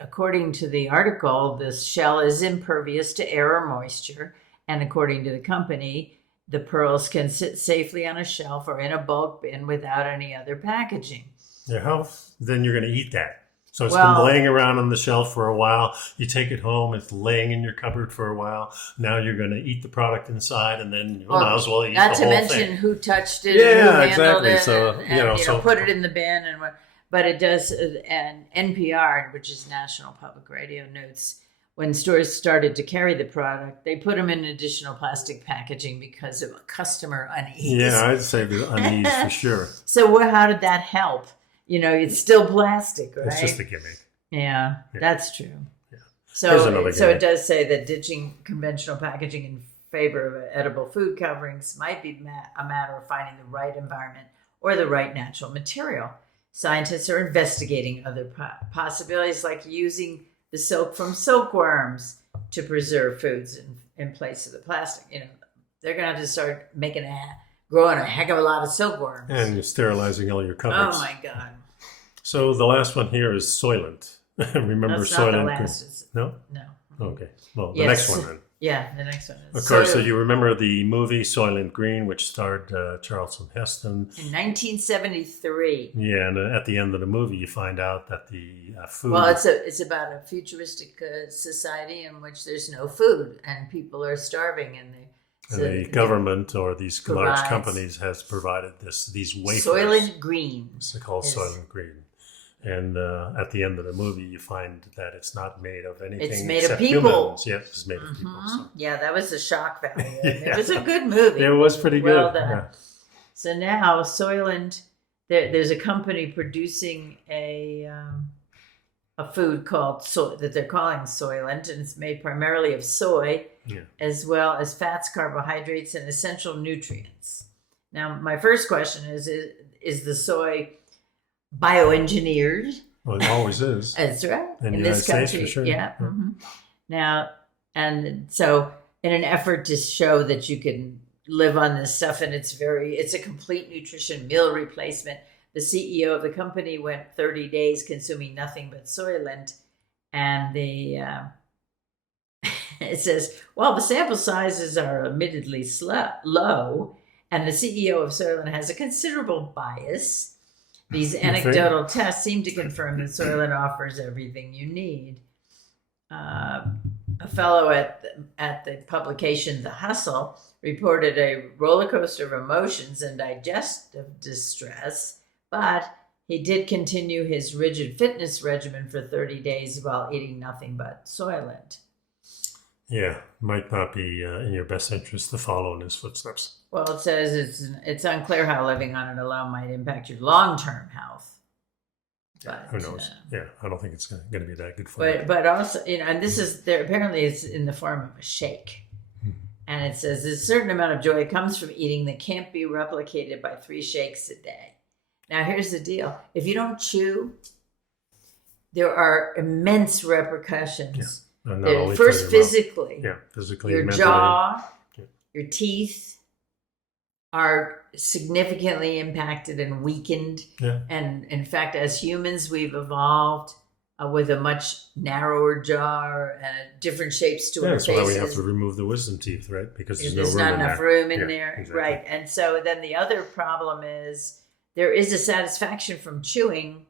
according to the article, this shell is impervious to air or moisture. And according to the company, the pearls can sit safely on a shelf or in a bulk bin without any other packaging. Yeah, how then you're going to eat that? So it's Well, been laying around on the shelf for a while. You take it home, it's laying in your cupboard for a while. Now you're going to eat the product inside, and then you might as well eat the not whole to mention thing. who touched it, Yeah, and who handled exactly. it, So, and so put it in the bin, and what. But it does, and NPR, which is National Public Radio, notes when stores started to carry the product, they put them in additional plastic packaging because of customer unease. yeah, I'd say the unease for sure. So how did that help? It's still plastic, right? It's just a gimmick. Yeah, that's true. Yeah. So it does say that ditching conventional packaging in favor of edible food coverings might be a matter of finding the right environment or the right natural material. Scientists are investigating other possibilities, like using the silk from silkworms to preserve foods in place of the plastic. They're going to have to start growing a heck of a lot of silkworms. And you're sterilizing all your cupboards. Oh my God. So the last one here is Soylent. Remember That's Soylent? not the last. No? No. Okay. Well, the next one then. Yeah, the next one is. Of course, so you remember the movie Soylent Green, which starred Charlton Heston. In 1973. Yeah, and at the end of the movie, you find out that the food... Well, it's about a futuristic society in which there's no food and people are starving, and the government or these large companies has provided these wafers. Soylent Green. It's called Soylent Green. And at the end of the movie, you find that it's not made of anything. It's made except of people. Humans. Yeah, it's made of people. So. Yeah, that was a shock value. Yeah. It was a good movie. It was pretty good. Well done. Yeah. So now Soylent, there's a company producing a food called that they're calling Soylent, and it's made primarily of soy, as well as fats, carbohydrates, and essential nutrients. Now, my first question is the soy bioengineered? Well, it always is. That's right. In this United States, country, for sure. yeah. Mm-hmm. Now, and so in an effort to show that you can live on this stuff, and it's a complete nutrition meal replacement, the CEO of the company went 30 days consuming nothing but Soylent, and it says, well, the sample sizes are admittedly low, and the CEO of Soylent has a considerable bias. These anecdotal tests seem to confirm that Soylent offers everything you need. A fellow at the publication The Hustle reported a roller coaster of emotions and digestive distress, but he did continue his rigid fitness regimen for 30 days while eating nothing but Soylent. Yeah, might not be in your best interest to follow in his footsteps. Well, it says it's unclear how living on it alone might impact your long-term health. But, who knows? I don't think it's going to be that good for you. But also, and this is there. Apparently, it's in the form of a shake, and it says a certain amount of joy comes from eating that can't be replicated by 3 shakes a day. Now, here's the deal: if you don't chew, there are immense repercussions. Yeah. First, physically, physically, your mentally. jaw, your teeth are significantly impacted and weakened. Yeah. And in fact, as humans, we've evolved with a much narrower jaw and different shapes to our faces. That's why we have to remove the wisdom teeth, right? Because there's not enough room in there. Exactly. Right. And so then the other problem is there is a satisfaction from chewing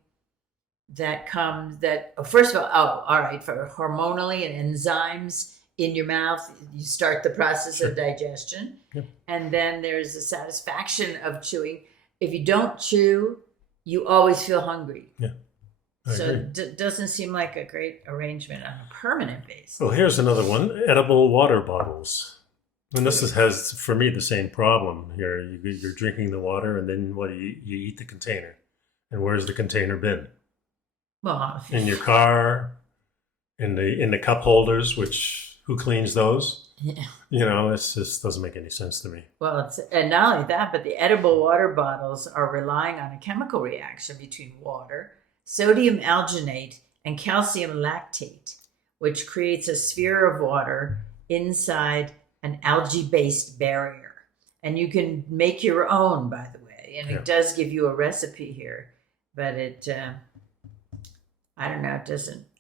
that comes first of all, all right, for hormonally and enzymes in your mouth, you start the process of digestion. Yep. And then there's a satisfaction of chewing. If you don't chew, you always feel hungry. Yeah. So it doesn't seem like a great arrangement on a permanent basis. Well, here's another one: edible water bottles. And this has, for me, the same problem here. You're drinking the water, and then what do you eat the container? And where's the container bin? Well, in your car, in the cup holders, which who cleans those? Yeah. It just doesn't make any sense to me. Well, and not only that, but the edible water bottles are relying on a chemical reaction between water, sodium alginate, and calcium lactate, which creates a sphere of water inside an algae-based barrier. And you can make your own, by the way, and it does give you a recipe here, but it... I don't know.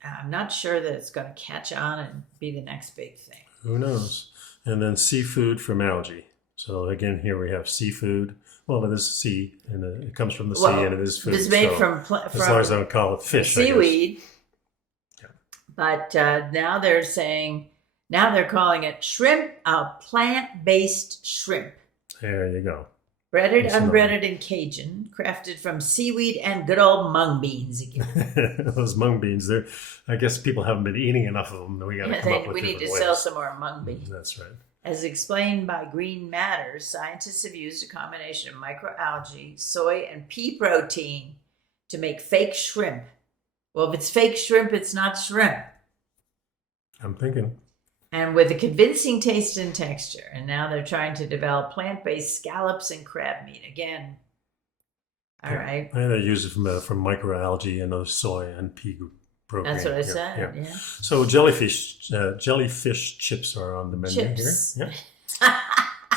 I'm not sure that it's going to catch on and be the next big thing. Who knows? And then seafood from algae. So again, here we have seafood, Well, it is sea, and it comes from the sea, Well, and it is food. It's made so from as long as I don't call it fish, seaweed. Yeah. But now they're calling it shrimp, a plant-based shrimp. There you go. Breaded, unbreaded, and Cajun, crafted from seaweed and good old mung beans again. Those mung beans, I guess people haven't been eating enough of them. We got to come up with we need to ways. sell some more mung beans. That's right. As explained by Green Matters, scientists have used a combination of microalgae, soy, and pea protein to make fake shrimp. Well, if it's fake shrimp, it's not shrimp. I'm thinking. And with a convincing taste and texture. And now they're trying to develop plant-based scallops and crab meat. Again, all right. And they use it from microalgae and soy and pea protein. That's what I said, yeah. So jellyfish chips are on the menu here. Yeah.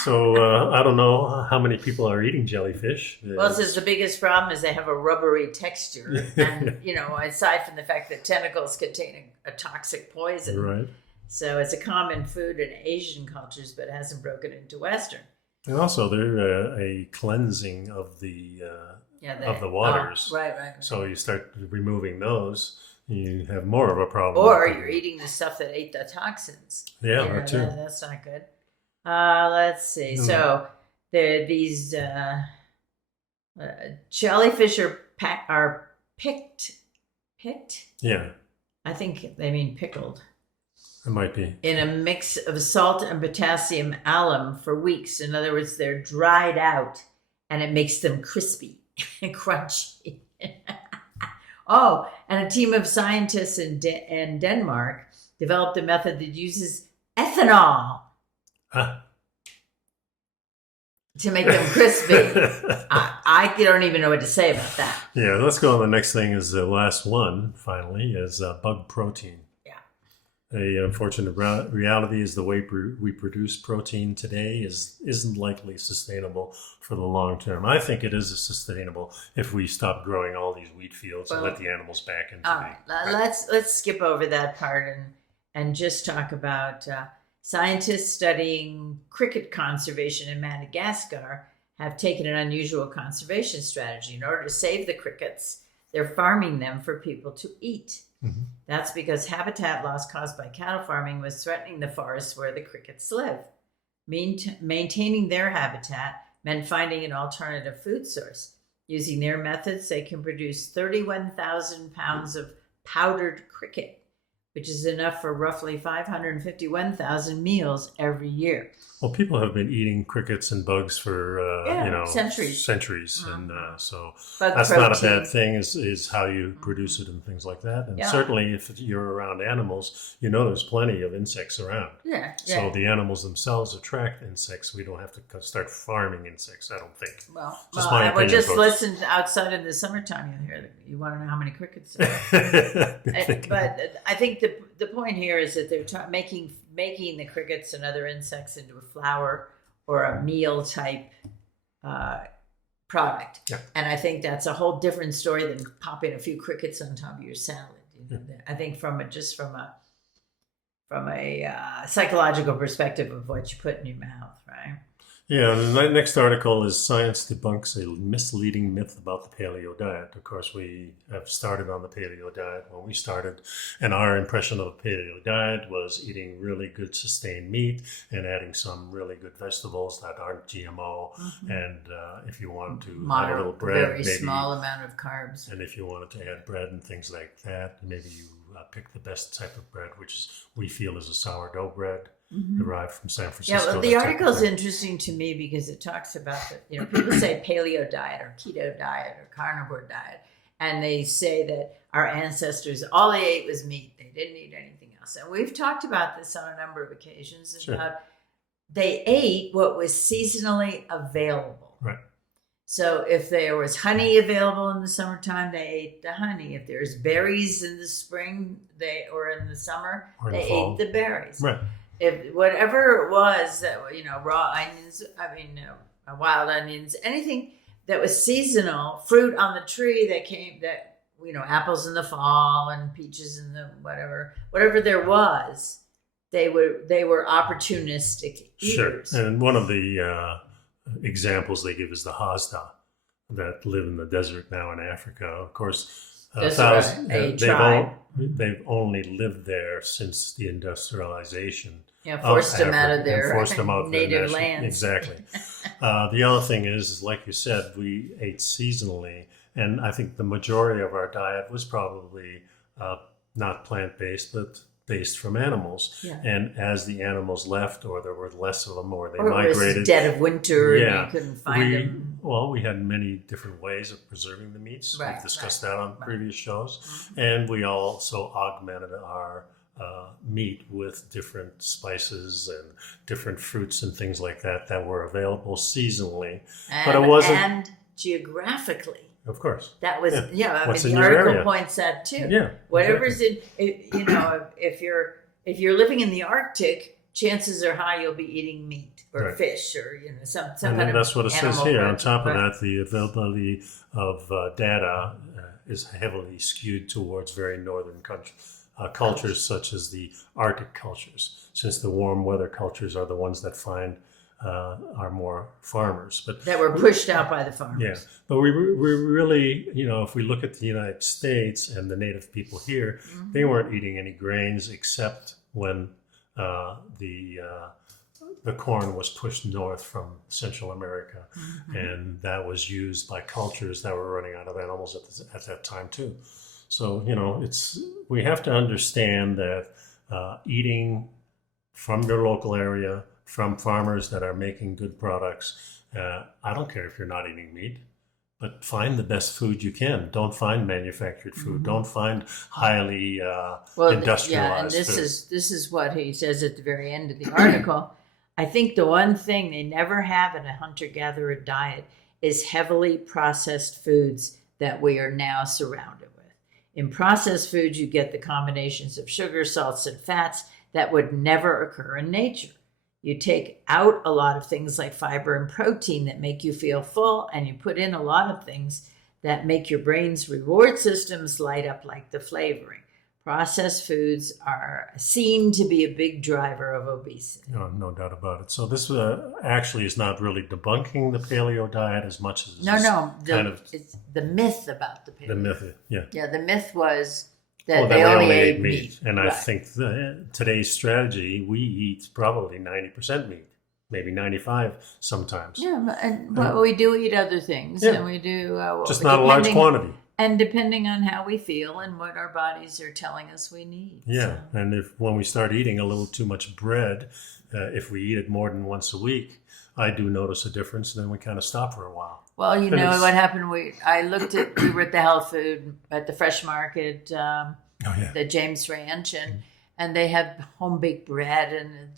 So I don't know how many people are eating jellyfish. Well, since the biggest problem is they have a rubbery texture. And, aside from the fact that tentacles contain a toxic poison. Right. So it's a common food in Asian cultures, but hasn't broken into Western. And also, they're a cleansing of the waters. Right. So you start removing those, you have more of a problem. Or you're eating the stuff that ate the toxins. Yeah, that too. That's not good. Let's see. So these jellyfish are picked. Yeah. I think they mean pickled. It might be. In a mix of salt and potassium alum for weeks. In other words, they're dried out and it makes them crispy and crunchy. Oh, and a team of scientists in Denmark developed a method that uses ethanol to make them crispy. I don't even know what to say about that. Yeah, let's go on. The next thing is the last one, finally, is bug protein. The unfortunate reality is the way we produce protein today isn't likely sustainable for the long term. I think it is sustainable if we stop growing all these wheat fields and let the animals back into all right. Let's skip over that part and just talk about scientists studying cricket conservation in Madagascar have taken an unusual conservation strategy. In order to save the crickets, they're farming them for people to eat. Mm-hmm. That's because habitat loss caused by cattle farming was threatening the forests where the crickets live. Maintaining their habitat meant finding an alternative food source. Using their methods, they can produce 31,000 pounds of powdered cricket, which is enough for roughly 551,000 meals every year. Well, people have been eating crickets and bugs for centuries, and so Bug that's protein. Not a bad thing. Is how you produce it and things like that. And certainly, if you're around animals, there's plenty of insects around. So the animals themselves attract insects. We don't have to start farming insects. I don't think. Well, just listen outside in the summertime. You want to know how many crickets there are. But I think the point here is that they're making the crickets and other insects into a flour or a meal type product. Yeah. And I think that's a whole different story than popping a few crickets on top of your salad. I think from a psychological perspective of what you put in your mouth, right? Yeah, the next article is Science Debunks a Misleading Myth About the Paleo Diet. Of course, we have started on the paleo diet when we started, and our impression of the paleo diet was eating really good sustained meat and adding some really good vegetables that aren't GMO, and if you wanted to add a little bread, very small amount of carbs. And if you wanted to add bread and things like that, maybe you pick the best type of bread, which we feel is a sourdough bread. Derived from San Francisco. Yeah, well, the article is interesting to me because it talks about people say paleo diet or keto diet or carnivore diet, and they say that our ancestors, all they ate was meat. They didn't eat anything else. And we've talked about this on a number of occasions about they ate what was seasonally available. Right. So if there was honey available in the summertime, they ate the honey. If there's berries in the spring, or in the summer, they ate the berries. Right. If whatever it was that raw onions, wild onions, anything that was seasonal, fruit on the tree apples in the fall and peaches in the whatever there was, they were opportunistic eaters. Sure. And one of the examples they give is the Hazda that live in the desert now in Africa. Of course, they've only lived there since the industrialization. Yeah, forced them out of their native national lands. Exactly. The other thing is, like you said, we ate seasonally, and I think the majority of our diet was probably not plant-based, but based from animals. Yeah. And as the animals left, or there were less of them, or they or migrated. It was dead of winter and you couldn't find them. Well, we had many different ways of preserving the meats. We've discussed that on previous shows. Mm-hmm. And we also augmented our meat with different spices and different fruits and things like that were available seasonally. But it wasn't. And geographically. Of course. That was, What's the in your article area? Points that too. Yeah. Whatever's if you're living in the Arctic, chances are high you'll be eating meat or fish or some and kind of that's what it says animal here. protein. On top of that, the availability of data is heavily skewed towards very northern cultures, such as the Arctic cultures, since the warm weather cultures are the ones that are more farmers. But that were pushed out by the farmers. Yeah, but we really, if we look at the United States and the native people here, they weren't eating any grains except when the corn was pushed north from Central America, and that was used by cultures that were running out of animals at that time too. So we have to understand that eating from your local area, from farmers that are making good products. I don't care if you're not eating meat, but find the best food you can. Don't find manufactured food. Don't find highly industrialized and this food. This is what he says at the very end of the article. I think the one thing they never have in a hunter-gatherer diet is heavily processed foods that we are now surrounded with. In processed foods, you get the combinations of sugar, salts, and fats that would never occur in nature. You take out a lot of things like fiber and protein that make you feel full, and you put in a lot of things that make your brain's reward systems light up like the flavoring. Processed foods seem to be a big driver of obesity. No doubt about it. So this actually is not really debunking the paleo diet as much as it's the myth about the paleo. The myth, yeah. Yeah, the myth was that they only ate meat. And I think today's strategy, we eat probably 90% meat, maybe 95 sometimes. Yeah, but we do eat other things, and we do just not a large quantity. And depending on how we feel and what our bodies are telling us we need. Yeah, so. And when we start eating a little too much bread, if we eat it more than once a week, I do notice a difference, and then we kind of stop for a while. Well, what happened? We were at the health food at the fresh market, the James Ranch, and they had home baked bread, and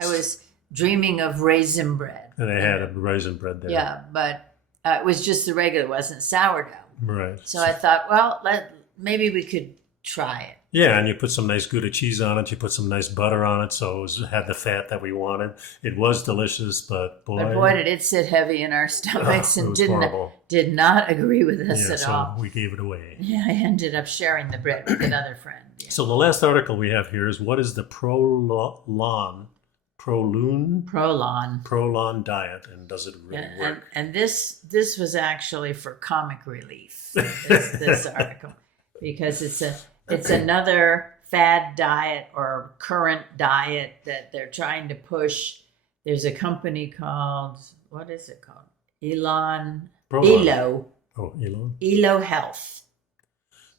I was dreaming of raisin bread. And they had a raisin bread there. Yeah, but it was just the regular, it wasn't sourdough. Right. So I thought, well, maybe we could try it. Yeah, and you put some nice Gouda cheese on it. You put some nice butter on it, so it had the fat that we wanted. It was delicious, but boy did it sit heavy in our stomachs and horrible. Did not agree with us at all. So we gave it away. Yeah, I ended up sharing the bread with another friend. Yeah. So the last article we have here is, what is the Prolon diet, and does it really work? And this was actually for comic relief. This article, because it's another fad diet or current diet that they're trying to push. There's a company called, what is it called? Elo. Oh, Elo. Elo Health.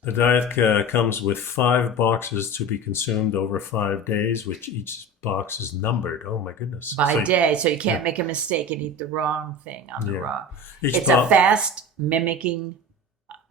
The diet comes with 5 boxes to be consumed over 5 days, which each box is numbered. Oh my goodness! By day, so you can't make a mistake and eat the wrong thing on the wrong. It's a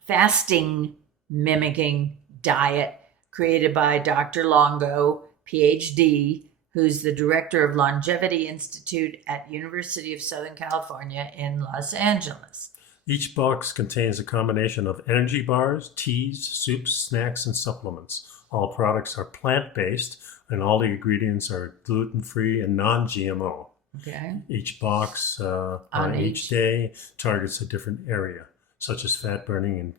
fasting mimicking diet created by Dr. Longo, PhD, who's the director of Longevity Institute at University of Southern California in Los Angeles. Each box contains a combination of energy bars, teas, soups, snacks, and supplements. All products are plant-based, and all the ingredients are gluten-free and non-GMO. Okay. Each box on each day targets a different area, such as fat burning and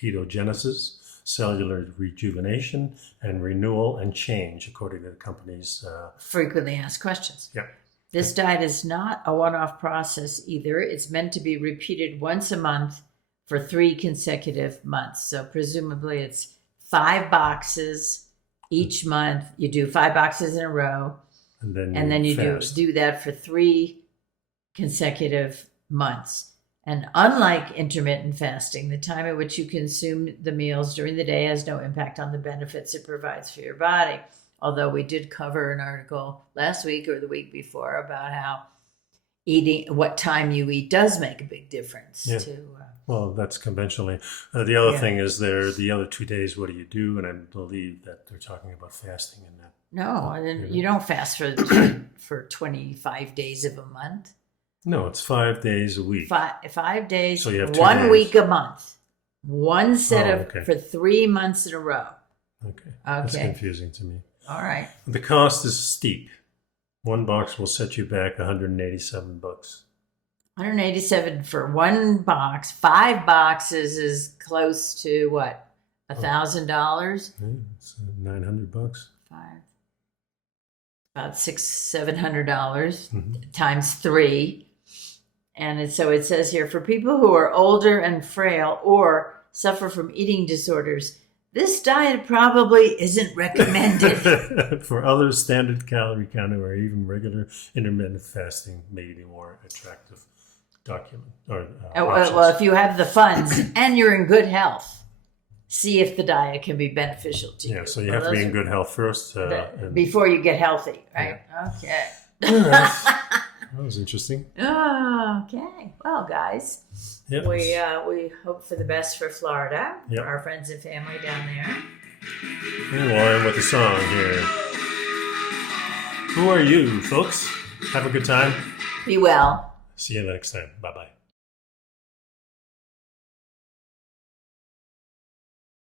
ketogenesis, cellular rejuvenation, and renewal and change, according to the company's frequently asked questions. Yeah. This diet is not a one-off process either. It's meant to be repeated once a month for 3 consecutive months. So presumably it's 5 boxes each month. You do 5 boxes in a row. And then you do that for 3 consecutive months. And unlike intermittent fasting, the time at which you consume the meals during the day has no impact on the benefits it provides for your body. Although we did cover an article last week or the week before about how what time you eat does make a big difference. Well, that's conventionally. The other thing is the other 2 days, what do you do? And I believe that they're talking about fasting in that. No, you don't fast for 25 days of a month. No, it's 5 days a week. 5 days, so you have 1 week a month. One set for 3 months in a row. Okay. That's confusing to me. All right. The cost is steep. 1 box will set you back $187. 187 for 1 box. 5 boxes is close to what? $1,000? It's $900. 5. About $600-700 times 3. And so it says here, for people who are older and frail or suffer from eating disorders, this diet probably isn't recommended. For others, standard calorie counting or even regular intermittent fasting may be more attractive well, if you have the funds and you're in good health, see if the diet can be beneficial to you. Yeah, so you have to be in good health first. Before you get healthy, right? Yeah. Okay. That was interesting. Okay. Well, guys, yep. we hope for the best for Florida, yep. our friends and family down there. And we'll end with the song here. Who are you, folks? Have a good time. Be well. See you next time. Bye-bye.